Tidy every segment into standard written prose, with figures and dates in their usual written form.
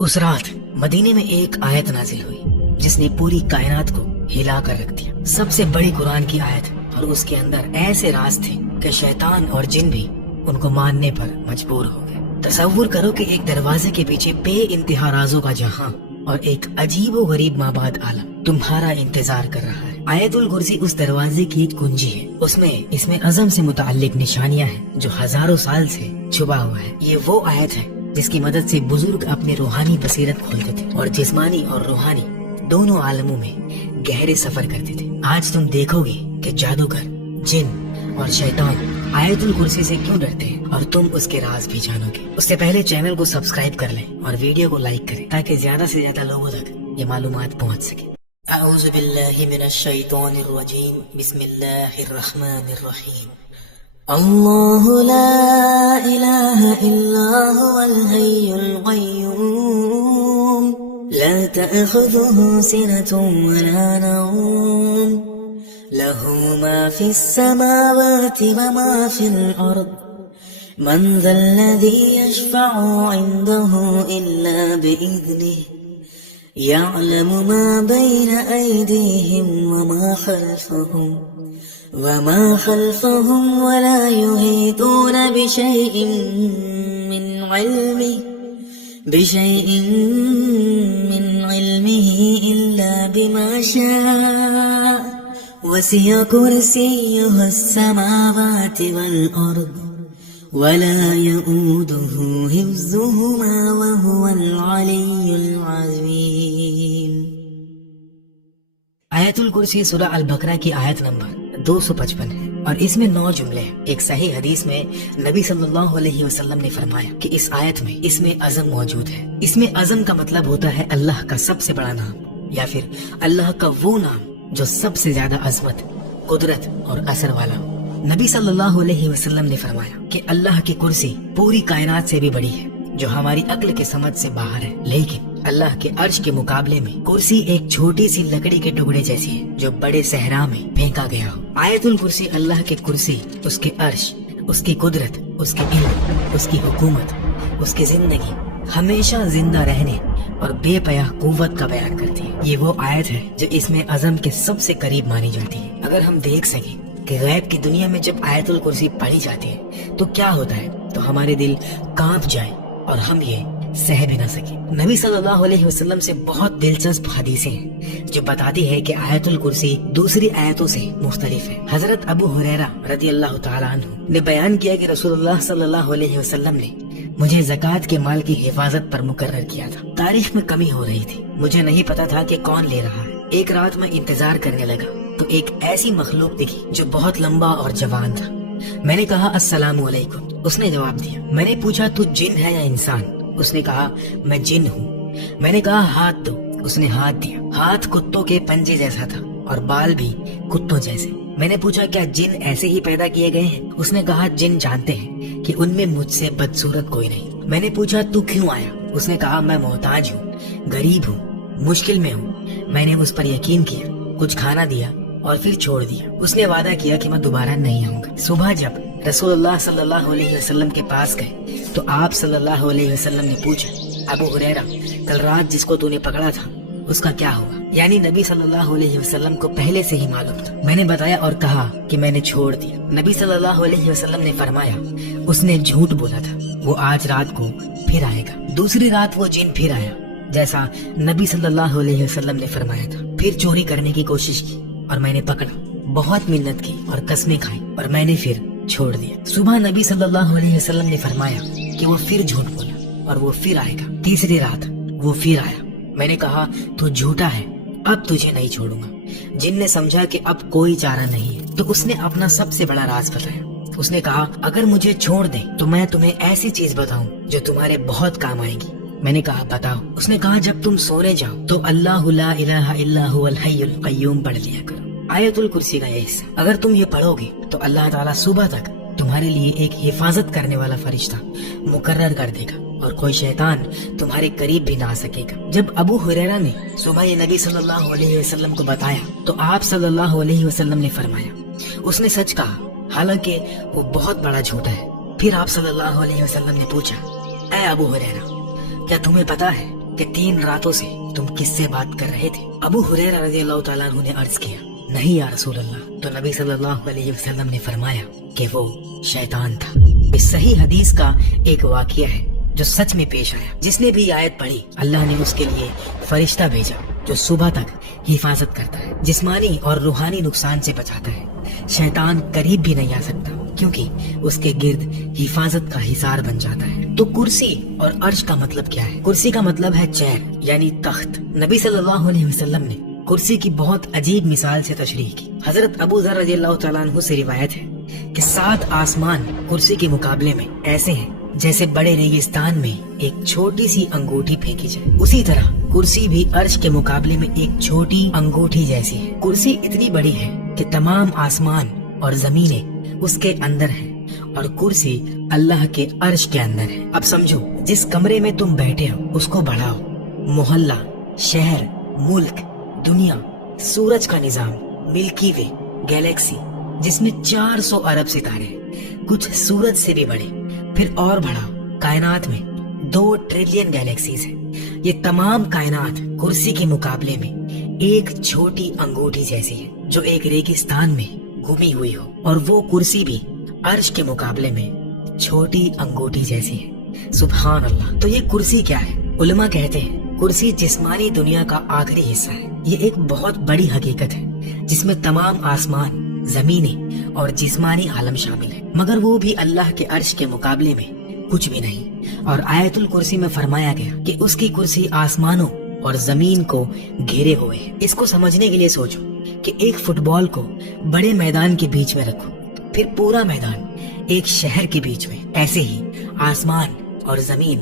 اس رات مدینے میں ایک آیت نازل ہوئی جس نے پوری کائنات کو ہلا کر رکھ دیا۔ سب سے بڑی قرآن کی آیت، اور اس کے اندر ایسے راز تھے کہ شیطان اور جن بھی ان کو ماننے پر مجبور ہو گئے۔ تصور کرو کہ ایک دروازے کے پیچھے بے انتہا رازوں کا جہاں اور ایک عجیب و غریب مابعد عالم تمہارا انتظار کر رہا ہے۔ آیت الکرسی اس دروازے کی ایک کنجی ہے۔ اس میں عظم سے متعلق نشانیاں ہیں جو ہزاروں سال سے چھپا ہوا ہے۔ یہ وہ آیت ہے جس کی مدد سے بزرگ اپنے روحانی بصیرت کھولتے تھے اور جسمانی اور روحانی دونوں عالموں میں گہرے سفر کرتے تھے۔ آج تم دیکھو گے کہ جادوگر، جن اور شیطان آیت الکرسی سے کیوں ڈرتے ہیں، اور تم اس کے راز بھی جانو گے۔ اس سے پہلے چینل کو سبسکرائب کر لیں اور ویڈیو کو لائک کریں تاکہ زیادہ سے زیادہ لوگوں تک یہ معلومات پہنچ سکے۔ اعوذ باللہ من الشیطان الرجیم، بسم اللہ الرحمن الرحیم۔ اللہ لا الہ الا هو الحی القیوم لا تأخذه سنة ولا نوم له ما في السماوات وما في الأرض من ذا الذي يشفع عنده إلا بإذنه يعلم ما بين أيديهم وما خلفهم ولا يحيطون بشيء من علمه إلا بما شاء وسع كرسيه السماوات والأرض ولا يؤوده حفظهما وهو العلي العظيم۔ آیت الکرسی سورہ البقرہ کی آیت نمبر 255 ہے اور اس میں 9 جملے ہیں۔ ایک صحیح حدیث میں نبی صلی اللہ علیہ وسلم نے فرمایا کہ اس آیت میں اس میں عظم موجود ہے۔ اس میں عظم کا مطلب ہوتا ہے اللہ کا سب سے بڑا نام، یا پھر اللہ کا وہ نام جو سب سے زیادہ عظمت، قدرت اور اثر والا ہو۔ نبی صلی اللہ علیہ وسلم نے فرمایا کہ اللہ کی کرسی پوری کائنات سے بھی بڑی ہے، جو ہماری عقل کے سمجھ سے باہر ہے، لیکن اللہ کے عرش کے مقابلے میں کرسی ایک چھوٹی سی لکڑی کے ٹکڑے جیسی ہے جو بڑے صحرا میں پھینکا گیا ہو۔ آیت الکرسی اللہ کے کرسی، اس کے عرش، اس کی قدرت، اس کے علم، اس کی حکومت، اس کی زندگی، ہمیشہ زندہ رہنے اور بے پناہ قوت کا بیان کرتی ہے۔ یہ وہ آیت ہے جو اس میں عظم کے سب سے قریب مانی جاتی ہے۔ اگر ہم دیکھ سکیں کہ غیب کی دنیا میں جب آیت الکرسی پڑھی جاتی ہے تو کیا ہوتا ہے، تو ہمارے دل کانپ جائیں اور ہم یہ سہ بھی نہ سکیں۔ نبی صلی اللہ علیہ وسلم سے بہت دلچسپ حدیثیں ہیں جو بتاتی ہے کہ آیت الکرسی دوسری آیتوں سے مختلف ہے۔ حضرت ابو ہریرہ رضی اللہ تعالیٰ عنہ نے بیان کیا کہ رسول اللہ صلی اللہ علیہ وسلم نے مجھے زکوٰۃ کے مال کی حفاظت پر مقرر کیا تھا۔ تاریخ میں کمی ہو رہی تھی، مجھے نہیں پتا تھا کہ کون لے رہا ہے۔ ایک رات میں انتظار کرنے لگا تو ایک ایسی مخلوق دکھی جو بہت لمبا اور جوان تھا۔ میں نے کہا السلام علیکم، اس نے جواب دیا۔ میں نے پوچھا تو جن ہے یا انسان؟ اس نے کہا میں جن ہوں۔ میں نے کہا ہاتھ دو، اس نے ہاتھ دیا۔ ہاتھ کتوں کے پنجے جیسا تھا اور بال بھی کتوں جیسے۔ میں نے پوچھا کیا جن ایسے ہی پیدا کیے گئے ہیں؟ اس نے کہا جن جانتے ہیں کہ ان میں مجھ سے بدصورت کوئی نہیں۔ میں نے پوچھا تو کیوں آیا؟ اس نے کہا میں محتاج ہوں، غریب ہوں، مشکل میں ہوں۔ میں نے اس پر یقین کیا، کچھ کھانا دیا اور پھر چھوڑ دیا۔ اس نے وعدہ کیا کہ میں دوبارہ نہیں آؤں گا۔ صبح جب رسول اللہ صلی اللہ علیہ وسلم کے پاس گئے تو آپ صلی اللہ علیہ وسلم نے پوچھا ابو ہریرہ کل رات جس کو تو نے پکڑا تھا اس کا کیا ہوا؟ یعنی نبی صلی اللہ علیہ وسلم کو پہلے سے ہی معلوم تھا۔ میں نے بتایا اور کہا کہ میں نے چھوڑ دیا۔ نبی صلی اللہ علیہ وسلم نے فرمایا اس نے جھوٹ بولا تھا، وہ آج رات کو پھر آئے گا۔ دوسری رات وہ جن پھر آیا جیسا نبی صلی اللہ علیہ وسلم نے فرمایا تھا۔ پھر چوری کرنے کی کوشش کی اور میں نے پکڑا، بہت محنت کی اور قسمیں کھائیں اور میں نے پھر چھوڑ دیا۔ صبح نبی صلی اللہ علیہ وسلم نے فرمایا کہ وہ پھر جھوٹ بولا اور وہ پھر آئے گا۔ تیسری رات وہ پھر آیا۔ میں نے کہا تو جھوٹا ہے، اب تجھے نہیں چھوڑوں گا۔ جن نے سمجھا کہ اب کوئی چارہ نہیں ہے تو اس نے اپنا سب سے بڑا راز بتایا۔ اس نے کہا اگر مجھے چھوڑ دے تو میں تمہیں ایسی چیز بتاؤں جو تمہارے بہت کام آئے گی۔ میں نے کہا بتاؤ۔ اس نے کہا جب تم سونے جاؤ تو اللہ لا الہ الا هو الحی القیوم پڑھ لیا کرو۔ آیت الکرسی کا یہ حصہ اگر تم یہ پڑھو گے تو اللہ تعالیٰ صبح تک تمہارے لیے ایک حفاظت کرنے والا فرشتہ مقرر کر دے گا اور کوئی شیطان تمہارے قریب بھی نہ آ سکے گا۔ جب ابو ہریرہ نے صبح یہ نبی صلی اللہ علیہ وسلم کو بتایا تو آپ صلی اللہ علیہ وسلم نے فرمایا اس نے سچ کہا، حالانکہ وہ بہت بڑا جھوٹا ہے۔ پھر آپ صلی اللہ علیہ وسلم نے پوچھا اے ابو ہریرہ کیا تمہیں پتا ہے کہ 3 راتوں سے تم کس سے بات کر رہے تھے؟ ابو ہریرہ رضی اللہ تعالیٰ عنہ نے عرض کیا نہیں یا رسول اللہ، تو نبی صلی اللہ علیہ وسلم نے فرمایا کہ وہ شیطان تھا۔ اس صحیح حدیث کا ایک واقعہ ہے جو سچ میں پیش آیا۔ جس نے بھی آیت پڑھی اللہ نے اس کے لیے فرشتہ بھیجا جو صبح تک حفاظت کرتا ہے، جسمانی اور روحانی نقصان سے بچاتا ہے۔ شیطان قریب بھی نہیں آ سکتا کیونکہ اس کے گرد حفاظت کا حصار بن جاتا ہے۔ تو کرسی اور عرش کا مطلب کیا ہے؟ کرسی کا مطلب ہے چیئر یعنی تخت۔ نبی صلی اللہ علیہ وسلم نے کرسی کی بہت عجیب مثال سے تشریح کی۔ حضرت ابو ذر رضی اللہ تعالیٰ عنہ سے روایت ہے کہ 7 آسمان کرسی کے مقابلے میں ایسے ہیں جیسے بڑے ریگستان میں ایک چھوٹی سی انگوٹھی پھینکی جائے، اسی طرح کرسی بھی عرش کے مقابلے میں ایک چھوٹی انگوٹھی جیسی ہے۔ کرسی اتنی بڑی ہے کہ تمام آسمان اور زمینیں اس کے اندر ہیں اور کرسی اللہ کے عرش کے اندر ہے۔ اب سمجھو جس کمرے میں تم بیٹھے ہو اس کو بڑھاؤ، محلہ، شہر، ملک، دنیا، سورج کا نظام، ملکی وے، گیلیکسی جس میں 400 ارب ستارے ہیں، کچھ سورج سے بھی بڑے، پھر اور بڑھاؤ، کائنات میں 2 ٹریلین گیلیکسیز ہیں۔ یہ تمام کائنات کرسی کے مقابلے میں ایک چھوٹی انگوٹھی جیسی ہے جو ایک ریگستان میں گمی ہوئی ہو، اور وہ کرسی بھی عرش کے مقابلے میں چھوٹی انگوٹھی جیسی ہے۔ سبحان اللہ۔ تو یہ کرسی کیا ہے؟ علماء کہتے ہیں کرسی جسمانی دنیا کا آخری حصہ ہے۔ یہ ایک بہت بڑی حقیقت ہے جس میں تمام آسمان، زمینیں اور جسمانی عالم شامل ہے، مگر وہ بھی اللہ کے عرش کے مقابلے میں کچھ بھی نہیں۔ اور آیت الکرسی میں فرمایا گیا کہ اس کی کرسی آسمانوں اور زمین کو گھیرے ہوئے ہے۔ اس کو سمجھنے کے لیے سوچو کہ ایک فٹ بال کو بڑے میدان کے بیچ میں رکھو، پھر پورا میدان ایک شہر کے بیچ میں، ایسے ہی آسمان اور زمین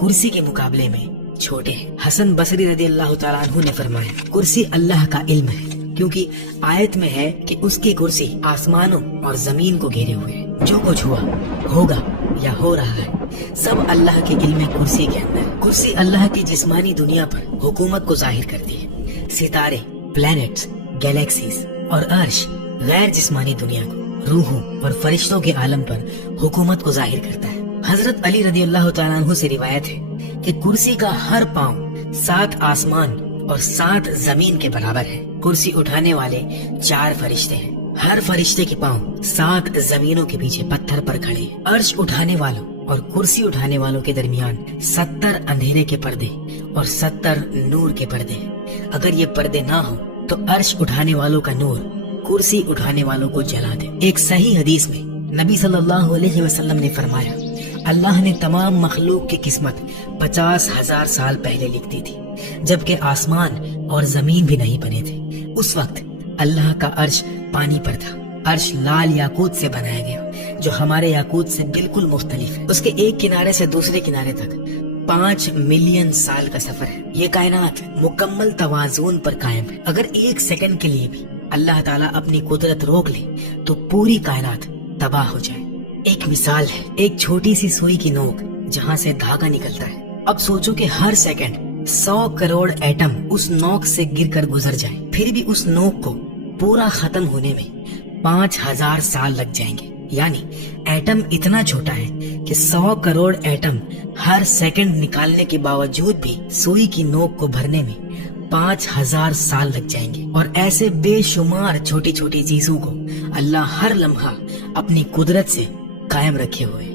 کرسی کے مقابلے میں چھوٹے ہیں۔ حسن بصری رضی اللہ تعالیٰ عنہ نے فرمایا کرسی اللہ کا علم ہے، کیونکہ آیت میں ہے کہ اس کی کرسی آسمانوں اور زمین کو گھیرے ہوئے ہے۔ جو کچھ ہوا، ہوگا یا ہو رہا ہے، سب اللہ کے علم کرسی کے اندر۔ کرسی اللہ کی جسمانی دنیا پر حکومت کو ظاہر کرتی ہے، ستارے، پلانٹس، گیلیکسیز، اور عرش غیر جسمانی دنیا کو، روحوں اور فرشتوں کے عالم پر حکومت کو ظاہر کرتا ہے۔ حضرت علی رضی اللہ تعالیٰ عنہ سے روایت ہے کہ کرسی کا ہر پاؤں 7 آسمان اور 7 زمین کے برابر ہے۔ کرسی اٹھانے والے 4 فرشتے ہیں، ہر فرشتے کے پاؤں 7 زمینوں کے پیچھے پتھر پر کھڑے ہیں۔ عرش اٹھانے والوں اور کرسی اٹھانے والوں کے درمیان 70 اندھیرے کے پردے اور 70 نور کے پردے ہیں۔ اگر یہ پردے نہ ہو تو عرش اٹھانے والوں کا نور کرسی اٹھانے والوں کو جلا دے۔ ایک صحیح حدیث میں نبی صلی اللہ علیہ وسلم نے فرمایا اللہ نے تمام مخلوق کی قسمت 50,000 سال پہلے لکھ دی تھی، جبکہ آسمان اور زمین بھی نہیں بنے تھے۔ اس وقت اللہ کا عرش پانی پر تھا۔ عرش لال یاقوت سے بنایا گیا جو ہمارے یاقوت سے بالکل مختلف ہے۔ اس کے ایک کنارے سے دوسرے کنارے تک 5 ملین سال کا سفر ہے۔ یہ کائنات مکمل توازن پر قائم ہے۔ اگر 1 سیکنڈ کے لیے بھی اللہ تعالیٰ اپنی قدرت روک لے تو پوری کائنات تباہ ہو جائے۔ ایک مثال ہے ایک چھوٹی سی سوئی کی نوک جہاں سے دھاگا نکلتا ہے۔ اب سوچو کہ ہر سیکنڈ 100 کروڑ ایٹم اس نوک سے گر کر گزر جائیں، پھر بھی اس نوک کو پورا ختم ہونے میں 5000 سال لگ جائیں گے۔ یعنی ایٹم اتنا چھوٹا ہے کہ 100 کروڑ ایٹم ہر سیکنڈ نکالنے کے باوجود بھی سوئی کی نوک کو بھرنے میں 5000 سال لگ جائیں گے۔ اور ایسے بے شمار چھوٹی چھوٹی چیزوں کو اللہ ہر لمحہ اپنی قدرت سے قائم رکھے ہوئے۔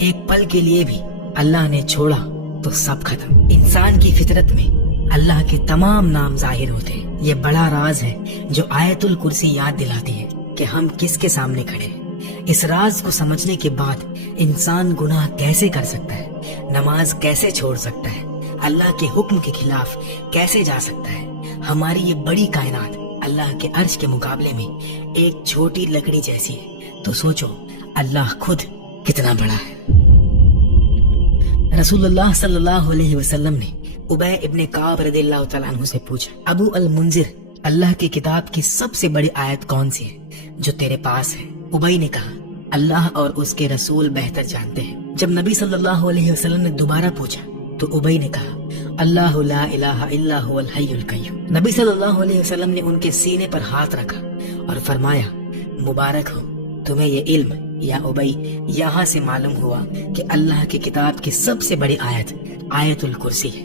ایک پل کے لیے بھی اللہ نے چھوڑا تو سب ختم۔ انسان کی فطرت میں اللہ کے تمام نام ظاہر ہوتے ہیں۔ یہ بڑا راز ہے جو آیت الکرسی یاد دلاتی ہے کہ ہم کس کے سامنے کھڑے ہیں۔ اس راز کو سمجھنے کے بعد انسان گناہ کیسے کر سکتا ہے، نماز کیسے چھوڑ سکتا ہے، اللہ کے حکم کے خلاف کیسے جا سکتا ہے۔ ہماری یہ بڑی کائنات اللہ کے عرش کے مقابلے میں ایک چھوٹی لکڑی جیسی ہے، تو سوچو اللہ خود کتنا بڑا ہے۔ رسول اللہ صلی اللہ علیہ وسلم نے ابی ابن کعب رضی اللہ تعالیٰ عنہ سے پوچھا ابو المنذر، اللہ کی کتاب کی سب سے بڑی آیت کون سی ہے جو تیرے پاس ہے؟ ابی نے کہا اللہ اور اس کے رسول بہتر جانتے ہیں۔ جب نبی صلی اللہ علیہ وسلم نے دوبارہ پوچھا تو ابی نے کہا اللہ لا الہ الا هو الحی القیوم۔ نبی صلی اللہ علیہ وسلم نے ان کے سینے پر ہاتھ رکھا اور فرمایا مبارک ہو تمہیں یہ علم یا ابی، یہاں سے معلوم ہوا کہ اللہ کی کتاب کی سب سے بڑی آیت آیت الکرسی ہے۔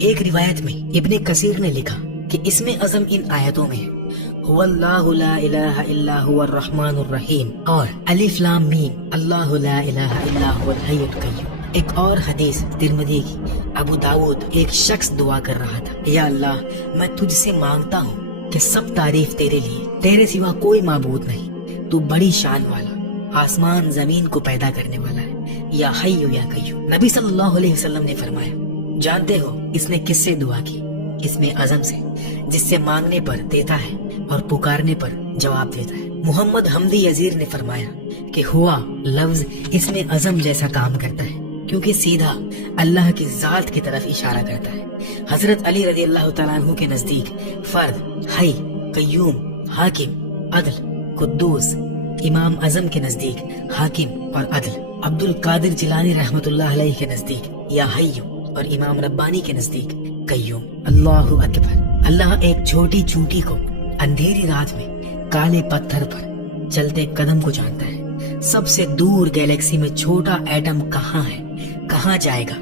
ایک روایت میں ابن کثیر نے لکھا کہ اس میں عزم ان آیتوں میں ہے هو اللہ لا الہ الا هو الرحمن الرحیم اور الف لام میم اللہ لا الہ الا هو الحی القیوم۔ ایک اور حدیث ترمذی کی، ابو داؤد، ایک شخص دعا کر رہا تھا، یا اللہ میں تجھ سے مانگتا ہوں کہ سب تعریف تیرے لیے، تیرے سوا کوئی معبود نہیں، تو بڑی شان والا، آسمان زمین کو پیدا کرنے والا ہے، یا حی یا قیوم۔ نبی صلی اللہ علیہ وسلم نے فرمایا، جانتے ہو اس نے کس سے دعا کی؟ اس میں عزم سے، جس سے مانگنے پر دیتا ہے اور پکارنے پر جواب دیتا ہے۔ محمد حمدی یزیر نے فرمایا کہ ہوا لفظ اس میں عزم جیسا کام کرتا ہے، کیونکہ سیدھا اللہ کی ذات کی طرف اشارہ کرتا ہے۔ حضرت علی رضی اللہ تعالیٰ عنہ کے نزدیک فرد، حی، قیوم، حاکم، عدل، قدوس۔ امام اعظم کے نزدیک حاکم اور عدل۔ عبد القادر جیلانی رحمۃ اللہ علیہ کے نزدیک یا حی، اور امام ربانی کے نزدیک قیوم۔ اللہ اکبر۔ اللہ ایک چھوٹی چونٹی کو اندھیری رات میں کالے پتھر پر چلتے قدم کو جانتا ہے۔ سب سے دور گیلیکسی میں چھوٹا ایٹم کہاں ہے، کہاں جائے گا،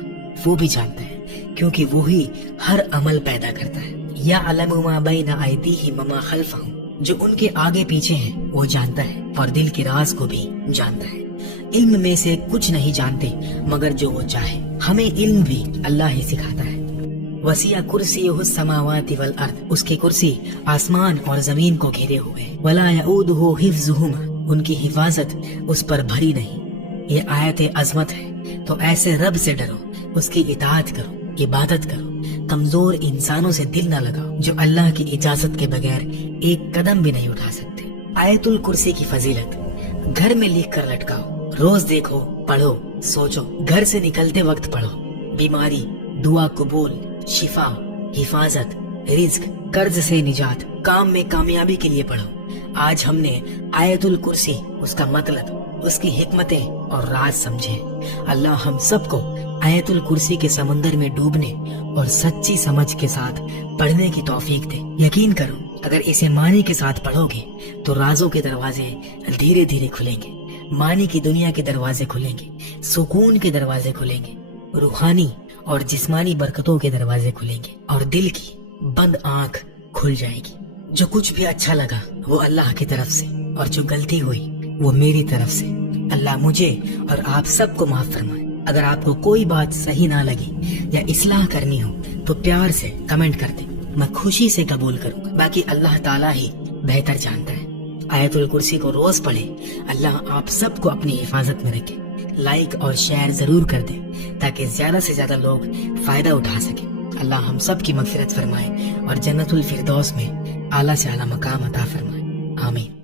وہ بھی جانتا ہے، کیونکہ وہی ہر عمل پیدا کرتا ہے۔ یعلم ما بین ایدیہم وما خلفہم، جو ان کے آگے پیچھے ہیں وہ جانتا ہے، اور دل کے راز کو بھی جانتا ہے۔ علم میں سے کچھ نہیں جانتے مگر جو وہ چاہے۔ ہمیں علم بھی اللہ ہی سکھاتا ہے۔ وسیع کرسیہ السماوات والارض، اس کی کرسی آسمان اور زمین کو گھیرے ہوئے۔ ولا یؤودہ حفظہما، ان کی حفاظت اس پر بھری نہیں۔ یہ آیت عظمت ہے، تو ایسے رب سے ڈرو، اس کی اطاعت کرو، عبادت کرو، کمزور انسانوں سے دل نہ لگاؤ جو اللہ کی اجازت کے بغیر ایک قدم بھی نہیں اٹھا سکتے۔ آیت الکرسی کی فضیلت گھر میں لکھ کر لٹکاؤ، روز دیکھو، پڑھو، سوچو، گھر سے نکلتے وقت پڑھو۔ بیماری، دعا قبول، شفا، حفاظت، رزق، قرض سے نجات، کام میں کامیابی کے لیے پڑھو۔ آج ہم نے آیت الکرسی، اس کا مطلب، اس کی حکمتیں اور راز سمجھے۔ اللہ ہم سب کو آیت الکرسی کے سمندر میں ڈوبنے اور سچی سمجھ کے ساتھ پڑھنے کی توفیق دے۔ یقین کرو، اگر اسے معنی کے ساتھ پڑھو گے تو رازوں کے دروازے دھیرے دھیرے کھلیں گے، معنی کی دنیا کے دروازے کھلیں گے، سکون کے دروازے کھلیں گے، روحانی اور جسمانی برکتوں کے دروازے کھلیں گے، اور دل کی بند آنکھ کھل جائے گی۔ جو کچھ بھی اچھا لگا وہ اللہ کی طرف سے، اور جو غلطی ہوئی وہ میری طرف سے۔ اللہ مجھے اور آپ سب کو معاف فرمائے۔ اگر آپ کو کوئی بات صحیح نہ لگی یا اصلاح کرنی ہو تو پیار سے کمنٹ کر دیں، میں خوشی سے قبول کروں گا۔ باقی اللہ تعالیٰ ہی بہتر جانتا ہے۔ آیت الکرسی کو روز پڑھیں۔ اللہ آپ سب کو اپنی حفاظت میں رکھے۔ لائک اور شیئر ضرور کر دیں تاکہ زیادہ سے زیادہ لوگ فائدہ اٹھا سکیں۔ اللہ ہم سب کی مغفرت فرمائے اور جنت الفردوس میں اعلیٰ سے اعلیٰ مقام عطا فرمائے۔ آمین۔